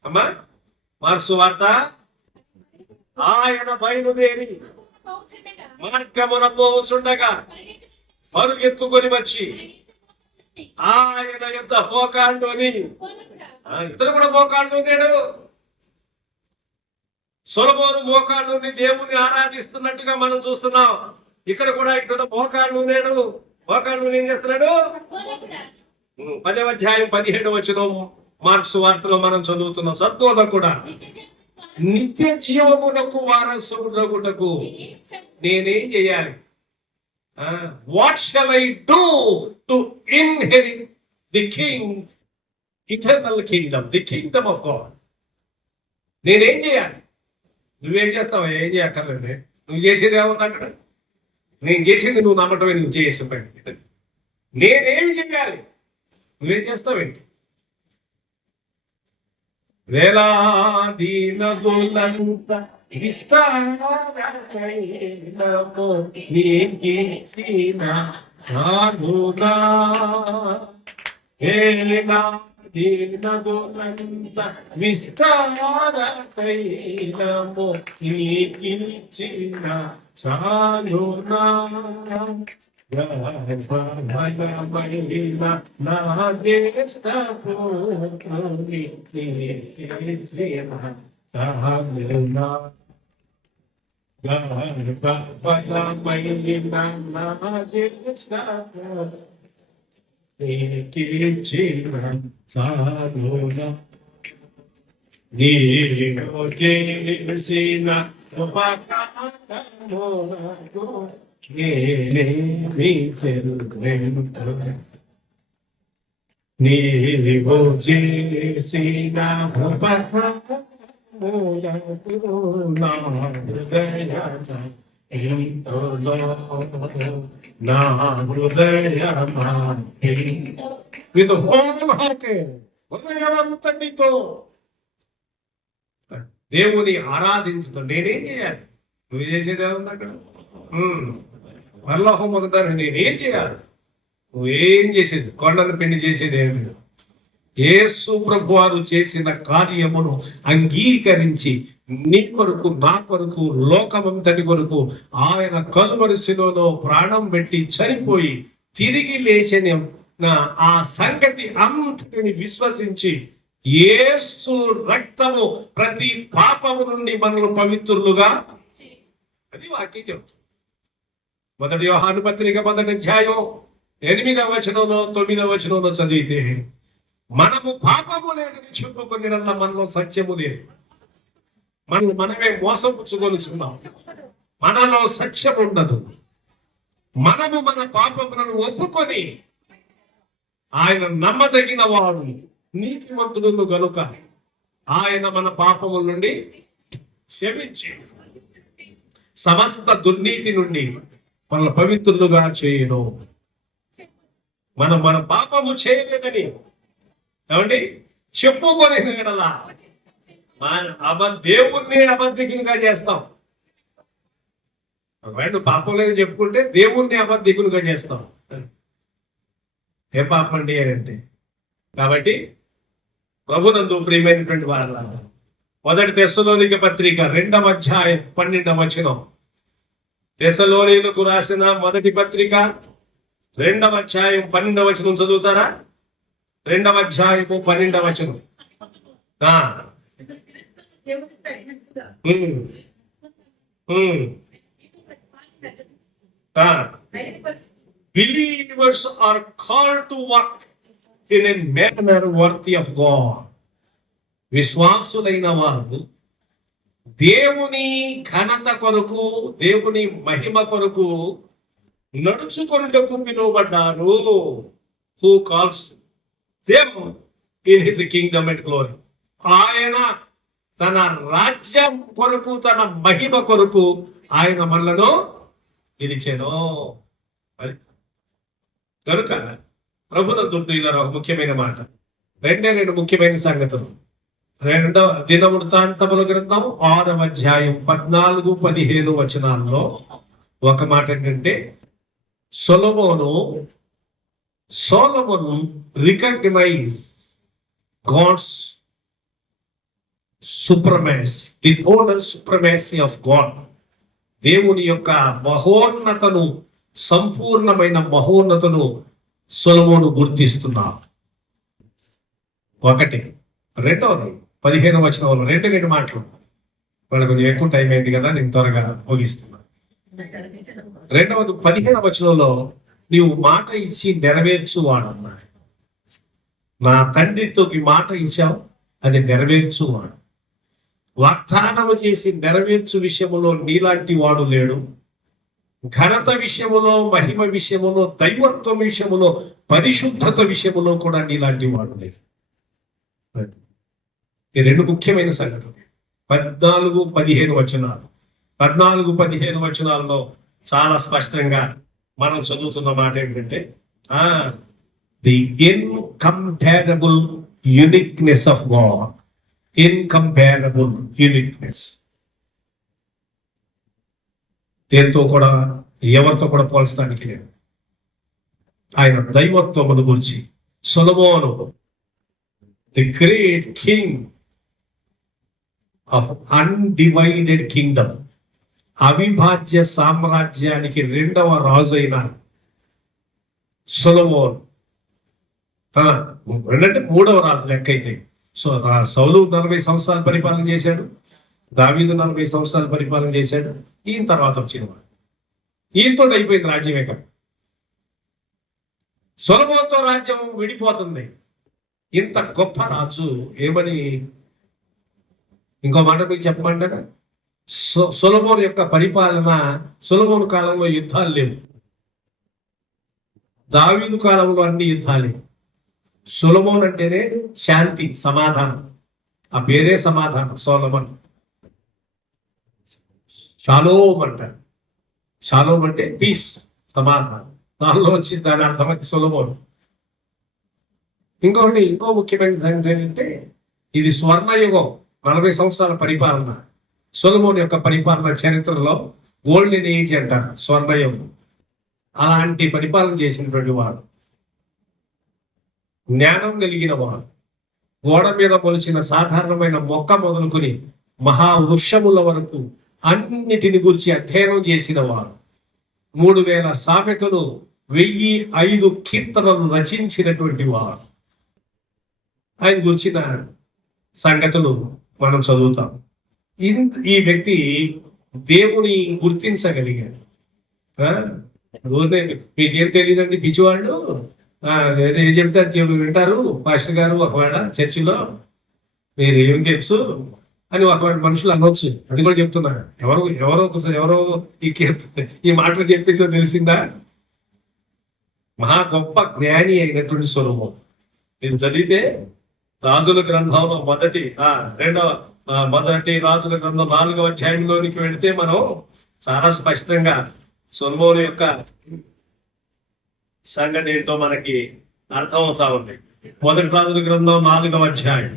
అమ్మా? మార్క్సు వార్త, ఆయన బయలుదేరి మార్గమున పోవచుండగా పరుగెత్తుకొని వచ్చి ఆయన యుద్ధ మోకాళ్ళు అని. ఇతను కూడా మోకాళ్ళు నేడు. సొలొమోను మోకాళ్ళు దేవుని ఆరాధిస్తున్నట్టుగా మనం చూస్తున్నాం. ఇక్కడ కూడా ఇతడు మోకాళ్ళు నేడు. మోకాళ్ళు ఏం చేస్తున్నాడు? 10వ అధ్యాయం 17వ వచనం మార్క్సు వార్తలో మనం చదువుతున్నాం. సద్బోధకుడా, నిత్య జీవమునకు వారసుడగుటకు నేనేం చేయాలి? What shall I do to inherit the eternal Kingdom, the Kingdom of God? నేనేం చేయాలి? నువ్వేం చేస్తావా? ఏం చేయక్కర్లేదు. నువ్వు చేసేది ఏముంది అక్కడ? నేను చేసింది నువ్వు నమ్మటమే, నువ్వు చేసే పని. నేనేమి చేయాలి? నువ్వేం చేస్తావేంటి? వేలాది నదులంత విస్తారమైనము నీకిచ్చిన సాగునా, వేలాది దీనదులంత విస్తార తైలము నీకిచ్చిన చాలునా గర్భఫలమైన నా జ్యేష్ఠ పుత్రునిచ్చిన చాలునా గర్భఫలమైన నా జ్యేష్ఠ నీకిచ్చిన చాలునా నీవు చేసిన ఉపకారములకు నేనేమి చెల్లింతు నీవు చేసిన ఉపకారములకు నా హృదయమ నా హృదయమా విత్ హోల్ హార్టెడ్ హృదయమంతటితో దేవుని ఆరాధించడం నేనేం చేయాలి? నువ్వు చేసేది ఏమన్నా అక్కడ పరలోకం మొదట నేనేం చేయాలి? నువ్వేం చేసేది? కొండను పిండి చేసేది ఏం లేదు. యేసు ప్రభువారు చేసిన కార్యమును అంగీకరించి నీ కొరకు నా కొరకు లోకమంతటి కొరకు ఆయన కలువరి శిలువలో ప్రాణం పెట్టి చనిపోయి తిరిగి లేచిన ఆ సంగతి అంతటిని విశ్వసించి యేసు రక్తము ప్రతి పాపము నుండి మనల్ని పవిత్రులుగా, అది వాక్యం చెప్తుంది. 1 యోహాను పత్రిక 1వ అధ్యాయం 8వ వచనంలో 9వ వచనంలో చదివితే మనము పాపము లేదని చెప్పుకుని మనలో సత్యము లేదు. మనమే మోసపుచ్చుకొనుచున్నాం. మనలో సత్యం ఉండదు. మనము మన పాపములను ఒప్పుకొని ఆయన నమ్మదగిన వాడు నీతిమంతుడు గనుక ఆయన మన పాపముల నుండి క్షమించి సమస్త దుర్నీతి నుండి మన పవిత్రులుగా చేయును. మన పాపము చేయలేదని ఏమండి చెప్పుకొని ఎడలా దేవుణ్ణి అబద్ధికునిగా చేస్తాం. ఒకవేళ పాపం లేదని చెప్పుకుంటే దేవుణ్ణి అబద్ధికునిగా చేస్తాం. ఏ పాపం అండి అంటే కాబట్టి ప్రభునందు ప్రియమైనటువంటి వారులాగా 1 తెస్సలోనిక పత్రిక 2వ అధ్యాయం 12వ వచనం. తెస్సలోనిలకు రాసిన 1 పత్రిక 2వ అధ్యాయం 12వ వచనం చదువుతారా? 2వ అధ్యాయము 12వ వచనం. Believers are called to walk in a manner worthy of God. విశ్వాసులైన వారు దేవుని ఘనత కొరకు, దేవుని మహిమ కొరకు నడుచుకొనుటకు పిలువబడ్డారు. Who calls them in his kingdom and glory. ఆయన తన రాజ్యం కొరకు, తన మహిమ కొరకు ఆయన మనలను పిలిచెను. కనుక ప్రభునందు ప్రియులారా, ఒక ముఖ్యమైన మాట, 2 ముఖ్యమైన సంగతులు. 2వ దినవృత్తాంతముల గ్రంథం 6వ అధ్యాయం 14-15 వచనాల్లో ఒక మాట ఏంటంటే Solomon recognise God's supremacy, the total supremacy of God. దేవుని యొక్క మహోన్నతను, సంపూర్ణమైన మహోన్నతను సొలొమోను గుర్తిస్తున్నారు. 1. 2వది 15వ వచనంలో 2 మాటలు. వాళ్ళకు ఎక్కువ టైం అయింది కదా, నేను త్వరగా ముగిస్తున్నా. 2వది 15వ వచనంలో నీవు మాట ఇచ్చి నెరవేర్చువాడన్నా. నా తండ్రితోకి మాట ఇచ్చావు, అది నెరవేర్చువాడు. వాగ్దానము చేసి నెరవేర్చు విషయములో నీలాంటి వాడు లేడు. ఘనత విషయములో, మహిమ విషయములో, దైవత్వం విషయములో, పరిశుద్ధత విషయములో కూడా నీలాంటి వాడు లేడు. ఈ 2 ముఖ్యమైన సంగతులు. 14-15 వచనాలు. 14-15 వచనాల్లో చాలా స్పష్టంగా మనం చదువుతున్న మాట ఏంటంటే the incomparable uniqueness of God. Incomparable uniqueness. దేంతో కూడా, ఎవరితో కూడా పోల్చడానికి లేదు. ఆయన దైవత్వమును గురించి Solomon the great king of undivided kingdom, అవిభాజ్య సామ్రాజ్యానికి రెండవ రాజు అయిన సొలొమోన్, రెండంటే మూడవ రాజు లెక్క అయితే. సౌలు 40 సంవత్సరాలు పరిపాలన చేశాడు, దావీదు 40 సంవత్సరాలు పరిపాలన చేశాడు. ఈయన తర్వాత వచ్చినవాడు. ఈయనతో అయిపోయింది రాజ్యమే కాదు. సొలొమోనుతో రాజ్యం విడిపోతుంది. ఇంత గొప్ప రాజు ఏమని ఇంకో మాట మీకు చెప్పమంటారా? సొలొమోను యొక్క పరిపాలన, సొలొమోను కాలంలో యుద్ధాలు లేవు, దావీదు కాలంలో అన్ని యుద్ధాలే. సొలొమోన్ అంటేనే శాంతి, సమాధానం. ఆ పేరే సమాధానం, సొలొమోన్. షాలోమ్ అంటారు. షాలోమ్ అంటే పీస్, సమాధానం. దానిలో వచ్చి దాని అర్థమైతే సొలొమోన్. ఇంకో ముఖ్యమైన సంగతి ఏంటంటే, ఇది స్వర్ణయుగం, 40 సంవత్సరాల పరిపాలన. సొలొమోన్ యొక్క పరిపాలన చరిత్రలో గోల్డెన్ ఏజ్ అంటారు, స్వర్ణయుగం. అలాంటి పరిపాలన చేసినటువంటి వాడు, జ్ఞానం కలిగిన వాడు, గోడ మీద మొలిచిన సాధారణమైన మొక్క మొదలుకొని మహావృక్షముల వరకు అన్నిటిని గురించి అధ్యయనం చేసిన వాడు, 3000 సామెతలు, 1005 కీర్తనలు రచించినటువంటి వాడు. ఆయన గురించిన సంగతులు మనం చదువుతాం. ఈ వ్యక్తి దేవుని గుర్తించగలిగాడు. మీకేం తెలియదండి పిచ్చివాళ్ళు, ఏం చెప్తే అది వింటారు పాస్టర్ గారు ఒకవేళ చర్చిలో, మీరు ఏం తెలుసు అని ఒకవేళ మనుషులు అనవచ్చు. అది కూడా చెప్తున్నా. ఎవరో ఈ మాటలు చెప్పిందో తెలిసిందా? మహా గొప్ప జ్ఞాని అయినటువంటి సొలొమోను. మీరు చదివితే రాజుల గ్రంథంలో మొదటి రాజుల గ్రంథం 4వ అధ్యాయంలోనికి వెళితే మనం చాలా స్పష్టంగా సొలొమోను యొక్క సంగతి ఏంటో మనకి అర్థమవుతా ఉంది. మొదటి రాజుల గ్రంథం 4వ అధ్యాయం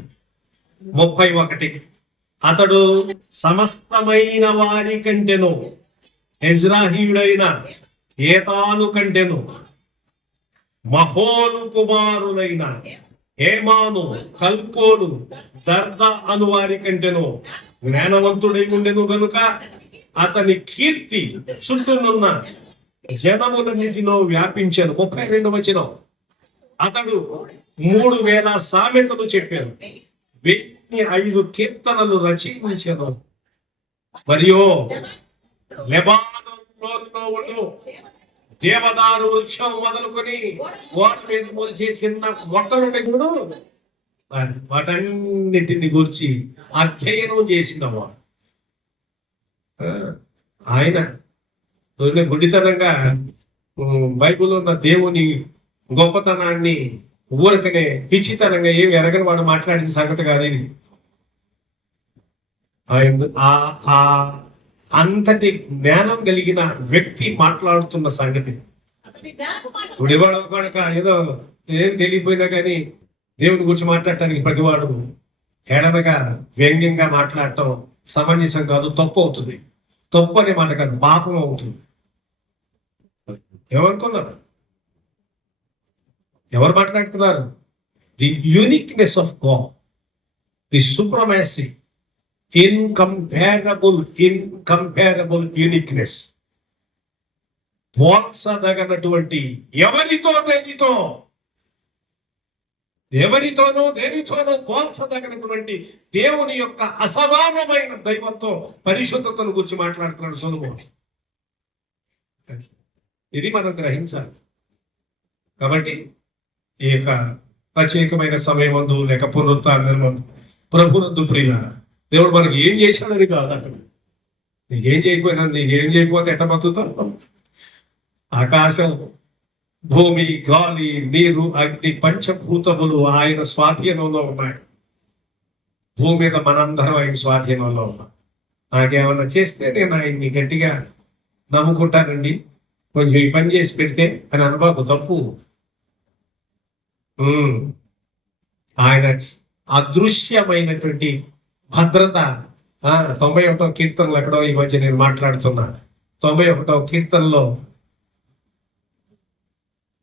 31. అతడు సమస్తమైన వారి కంటెను, ఎజ్రాహీయుడైన ఏతాను కంటెను, మహోలు కుమారులైన హేమాను, కల్కోలు, దర్ద అను వారి కంటెను జ్ఞానవంతుడై ఉండెను గనుక అతని కీర్తి చుట్టూనున్న జనములన్నిటిలో వ్యాపించాను. 32వ వచనం. అతడు 3000 సామెతలు చెప్పాను, 1005 కీర్తనలు రచించాను. మరియు లెబానోనులో ఉండు దేవదారు వృక్షం మొదలుకొని గోడ మీద మొలిచే చిన్న మొక్కలుంటాయి చూడు, వాటన్నిటిని గురించి అధ్యయనం చేసినవాడు ఆయన. గుడ్డితనంగా బైబిల్లో ఉన్న దేవుని గొప్పతనాన్ని ఊరకనే పిచ్చితనంగా ఏమి ఎరగని వాడు మాట్లాడిన సంగతి కాదు ఇది. అంతటి జ్ఞానం కలిగిన వ్యక్తి మాట్లాడుతున్న సంగతి. ఇప్పుడు ఇవాళ ఏదో ఏం తెలియపోయినా కానీ దేవుని గురించి మాట్లాడటానికి ప్రతివాడు హేళనగా వ్యంగ్యంగా మాట్లాడటం సమంజసం కాదు, తప్పు అవుతుంది. తప్పు అనే మాట కాదు, పాపం అవుతుంది. ఏమనుకున్నారు? ఎవరు మాట్లాడుతున్నారు? The uniqueness of God, the supremacy, incomparable uniqueness, పోల్చదగనటువంటి ఎవరితోనూ దేనితోనూ పోల్చదగినటువంటి దేవుని యొక్క అసమానమైన దైవత్వం, పరిశుద్ధతను గురించి మాట్లాడుతున్నాడు సొలొమోను. ఇది మనం గ్రహించాలి. కాబట్టి ఈ యొక్క ప్రత్యేకమైన సమయం మందు లేక పునరుత్థానం ప్రభునందు ప్రియులారా, దేవుడు మనకి ఏం చేశాడని కాదు. అక్కడ నీకేం చేయకపోయినా, నీకేం చేయకపోతే ఎట్ట బతుకుతావు? ఆకాశం, భూమి, గాలి, నీరు, అగ్ని, పంచభూతములు ఆయన స్వాధీనంలో ఉన్నాయి. భూమి మీద మనందరం ఆయన స్వాధీనంలో ఉన్నాం. నాకేమన్నా చేస్తే నేను ఆయన్ని గట్టిగా నమ్ముకుంటానండి, కొంచెం ఈ పని చేసి పెడితే అని అనుభవం తప్పు. ఆయన అదృశ్యమైనటువంటి భద్రత. 91వ కీర్తనలు ఎక్కడో ఈ మధ్య నేను మాట్లాడుతున్నా. 91వ కీర్తనలో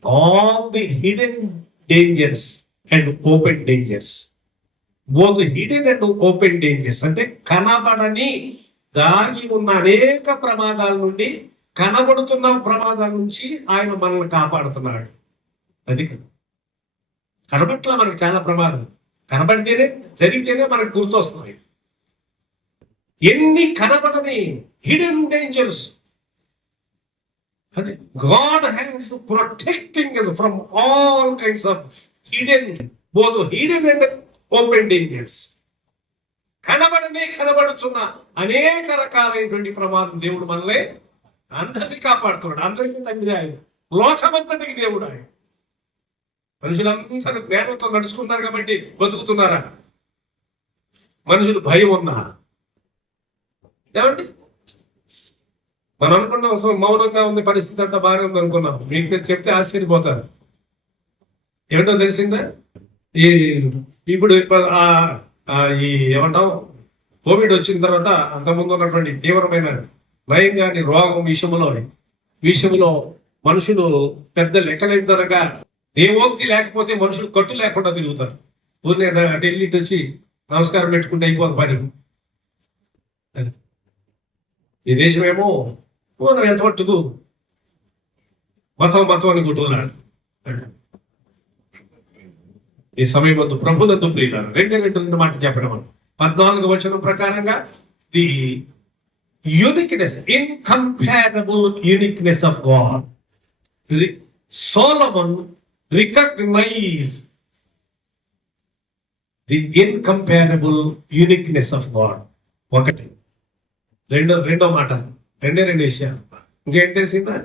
all the hidden dangers and open dangers, both hidden and open dangers, అంటే కనబడని దాగి ఉన్న అనేక ప్రమాదాల నుండి కనబడుతున్న ప్రమాదాల నుంచి ఆయన మనల్ని కాపాడుతున్నాడు. అది కదా, కనబట్ల మనకు చాలా ప్రమాదం, కనబడితేనే జరిగితేనే మనకు గుర్తొస్తుంది. ఎన్ని కనబడని హిడెన్ డేంజర్స్, అదే God has protecting from all kinds of hidden, both hidden and open dangers. కనబడుచున్న అనేక రకాలైనటువంటి ప్రమాదం దేవుడు మనలే అందరినీ కాపాడుతున్నాడు. అందరికీ తండ్రి ఆయన, లోకమంతటికి దేవుడు ఆయన. మనుషులందరూ జ్ఞానంతో నడుచుకున్నారు కాబట్టి బతుకుతున్నారా? మనుషులు భయం ఉందా? ఏమండి, మనం అనుకున్నాం మౌనంగా ఉంది, పరిస్థితి అంతా బాగానే ఉంది అనుకున్నాం. మీకు చెప్తే ఆశ్చర్యపోతారు. ఏమిటో తెలిసిందా? ఇప్పుడు ఈ ఏమంటాం, కోవిడ్ వచ్చిన తర్వాత అంతకుముందు ఉన్నటువంటి తీవ్రమైన నయం కాని రోగం విషయంలో మనుషులు పెద్ద లెక్కలేదనగా దేవోక్తి లేకపోతే మనుషులు కట్టు లేకుండా తిరుగుతారు. ఊరినే అటు వెళ్ళి ఇటు వచ్చి నమస్కారం పెట్టుకుంటే అయిపోదు పని. ఈ దేశమేమో మనం ఎంత మట్టుకు మతం అని గుట్టుకున్నాడు. ఈ సమయం వద్దు ప్రభునందు ప్రియులారు, రెండు మాట చెప్పడం 14వ వచనం ప్రకారంగా the uniqueness, incomparable uniqueness of God. Solomon recognised the incomparable uniqueness of God. ఒకటి. రెండో మాట, రెండు విషయాలు. ఇంకేం తెలిసిందా?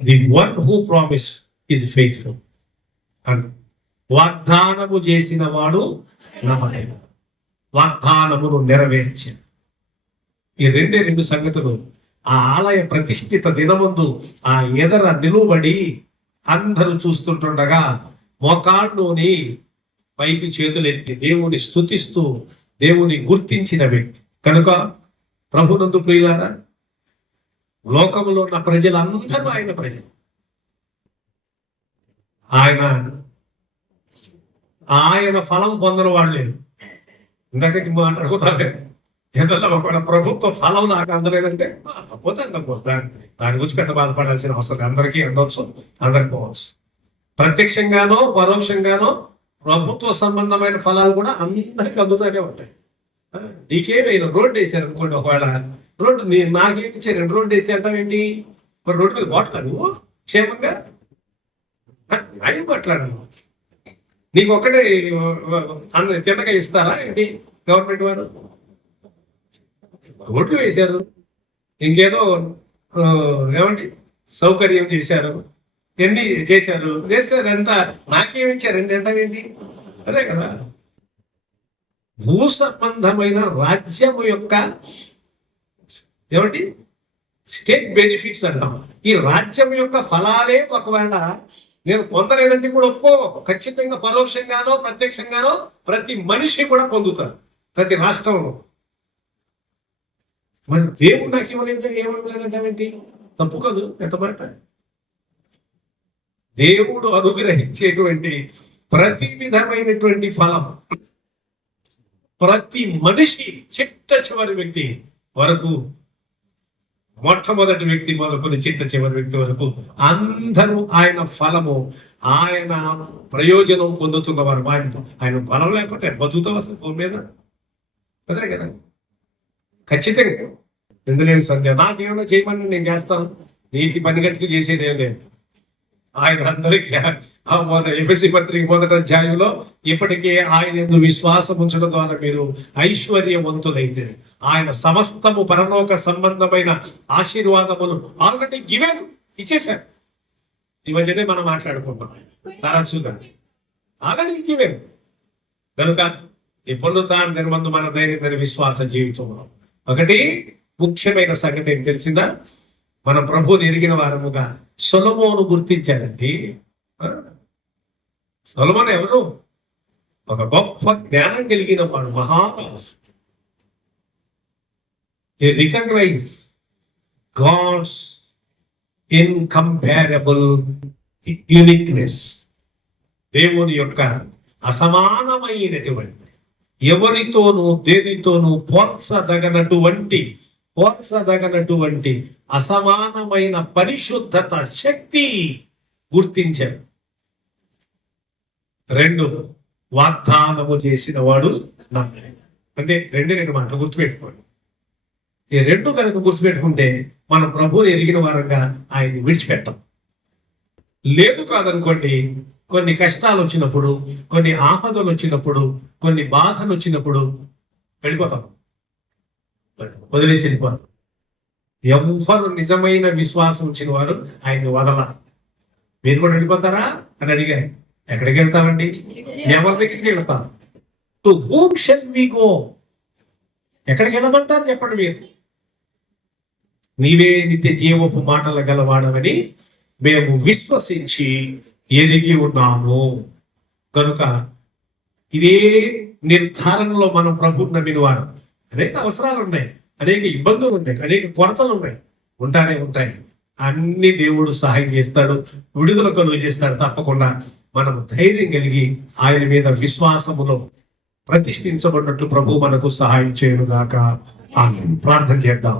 The one who promise is faithful. And వాగ్దానము చేసిన వాడు నమ్మదగిన, వాగ్దానమును నెరవేర్చిన. ఈ రెండు సంగతులు ఆ ఆలయ ప్రతిష్ఠిత దినముందు ఆ ఎదర నిలువబడి అందరూ చూస్తుంటుండగా మోకాళ్ళుని పైకి చేతులెత్తి దేవుని స్తుతిస్తూ దేవుని గుర్తించిన వ్యక్తి కనుక ప్రభునందు ప్రియులారా, లోకములో ఉన్న ప్రజలందరూ ఆయన ప్రజలు. ఆయన ఫలం పొందని వాళ్ళు లేరు. ఇందాక మాట్లాడుకున్నారే, ఏదన్నా ఒక ప్రభుత్వ ఫలం నాకు అందలేదంటే పోతే దాని గురించి పెద్ద బాధపడాల్సిన అవసరం. అందరికీ అందవచ్చు, అందరికి పోవచ్చు. ప్రత్యక్షంగానో పరోక్షంగానో ప్రభుత్వ సంబంధమైన ఫలాలు కూడా అందరికి అందుతానే ఉంటాయి. నీకేమైనా రోడ్డు వేసారు అనుకోండి, ఒకవేళ రోడ్డు నాకేమి ఇచ్చారు, రోడ్డు వేస్తే అంటావేంటి? మరి రోడ్డు మీద పోట్లా నువ్వు క్షేమంగా ఆయన మాట్లాడాను. నీకు ఒక్కటే తిన్నగా ఇస్తారా ఏంటి గవర్నమెంట్ వారు? రోడ్లు వేశారు, ఇంకేదో ఏమండి సౌకర్యం చేశారు, ఎన్ని చేశారు, చేస్తే అదంతా నాకేమి ఇచ్చారండి అంటావేంటి? అదే కదా, భూ సంబంధమైన రాజ్యం యొక్క ఏమండి స్టేట్ బెనిఫిట్స్ అంటాం. ఈ రాజ్యం యొక్క ఫలాలే ఒకవేళ నేను పొందలేదంటే కూడా ఒప్పుకో, ఖచ్చితంగా పరోక్షంగానో ప్రత్యక్షంగానో ప్రతి మనిషి కూడా పొందుతారు, ప్రతి రాష్ట్రంలో. మరి దేవుడు నాకు ఏమలేదంటావేంటి? తప్పు కాదు ఎంత మాట. దేవుడు అనుగ్రహించేటువంటి ప్రతి విధమైనటువంటి ఫలం ప్రతి మనిషి చిట్ట చివరి వ్యక్తి వరకు, మొట్టమొదటి వ్యక్తి మొదలుకొని చిట్ట చివరి వ్యక్తి వరకు అందరూ ఆయన ఫలము, ఆయన ప్రయోజనం పొందుతున్నవారు. ఆయన ఫలం లేకపోతే బతుకుతావు అసలు భూమి మీద? అదే కదా, ఖచ్చితంగా. ఎందులేని సంధ్య నాకేమైనా చేయమని నేను చేస్తాను, నీకు పని గట్టుకు చేసేదేం లేదు. ఆయన అందరికీ ఎఫెసీ పత్రిక 1వ అధ్యాయంలో ఇప్పటికే ఆయన యందు విశ్వాసం ఉంచడం ద్వారా మీరు ఐశ్వర్యవంతులైతే ఆయన సమస్తము పరలోక సంబంధమైన ఆశీర్వాదములు ఆల్రెడీ గివెన్, ఇచ్చేశారు. ఈ మధ్యనే మనం మాట్లాడుకుంటాం తరచుగా, ఆల్రెడీ గివెన్. కనుక ఈ పొందుతాను దాని ముందు మన దైనందిన విశ్వాస జీవితంలో ఒకటి ముఖ్యమైన సంగతి ఏం తెలిసిందా? మనం ప్రభువుని ఎరిగిన వారముగా సొలొమోను గుర్తించాడండి. సొలొమోను ఎవరు? ఒక గొప్ప జ్ఞానం కలిగిన వాడు, మహారాజు. He recognized God's incomparable uniqueness. దేవుని యొక్క అసమానమైనటువంటి, ఎవరితోనూ దేనితోనూ పోల్చదగనటువంటి అసమానమైన పరిశుద్ధత, శక్తి గుర్తించాడు. 2, వాగ్దానము చేసిన వాడు నమ్మాడు. అంటే 2 మాటలు గుర్తుపెట్టుకోండి. ఈ 2 కనుక గుర్తుపెట్టుకుంటే మనం ప్రభువుని ఎరిగిన వారంగా ఆయన్ని విడిచిపెట్టాం. లేదు కాదనుకోండి, కొన్ని కష్టాలు వచ్చినప్పుడు, కొన్ని ఆపదలు వచ్చినప్పుడు, కొన్ని బాధలు వచ్చినప్పుడు వెళ్ళిపోతాం, వదిలేసి వెళ్ళిపోతాం. ఎవ్వరు నిజమైన విశ్వాసం వచ్చిన వారు ఆయన్ని వదల. మీరు కూడా వెళ్ళిపోతారా అని అడిగారు. ఎక్కడికి వెళ్తామండి? ఎవరి దగ్గరికి వెళ్తాం? To whom shall we go? ఎక్కడికి వెళ్ళమంటారు చెప్పండి మీరు? నీవే నిత్య జీవపు మాటల గలవాడవని మేము విశ్వసించి ఎరిగి ఉన్నాము. కనుక ఇదే నిర్ధారణలో మనం ప్రభువుని నమ్మిన వారు. అనేక అవసరాలు ఉన్నాయి, అనేక ఇబ్బందులు ఉన్నాయి, అనేక కొరతలు ఉంటాయి. అన్ని దేవుడు సహాయం చేస్తాడు, విడుదల కలుగు చేస్తాడు. తప్పకుండా మనం ధైర్యం కలిగి ఆయన మీద విశ్వాసములో ప్రతిష్ఠించబడినట్లు ప్రభు మనకు సహాయం చేయనుగాక. ఆమేన్. ప్రార్థన చేద్దాం.